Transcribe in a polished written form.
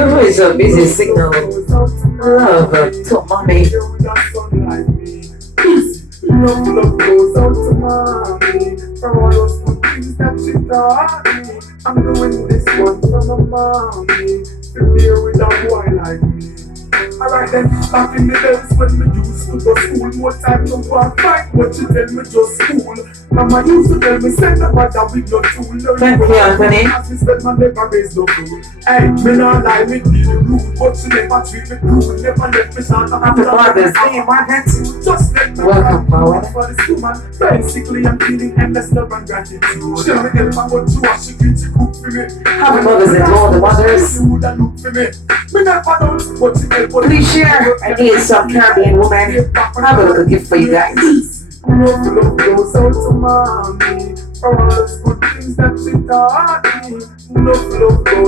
Who is a busy signal? Love to mommy. Love goes out to mommy for all those good things that she taught me. I'm doing this one for my mommy to deal with a boy like me. Alright then, back in the days when me used to go school, more time to go and fight what you tell me just school. Mama used to tell me send a mother with no tool. Thank you, Anthony. As me spend my never raise no fool. Hey, me not lie, me deal rude, but she never treat me cool. Never let me shine. Happy Father's Day, Margaret. Just let me Welcome, Paul. for this woman. Basically, I'm feeling endless love and gratitude. She me help my go through what she could cook for me. Happy Mother's Day to all the mothers. You would look for me. Me never know what she help. Please share. I need some Caribbean woman. Have a little gift for you guys. Love goes out to mommy for all the good things that she taught me. Love goes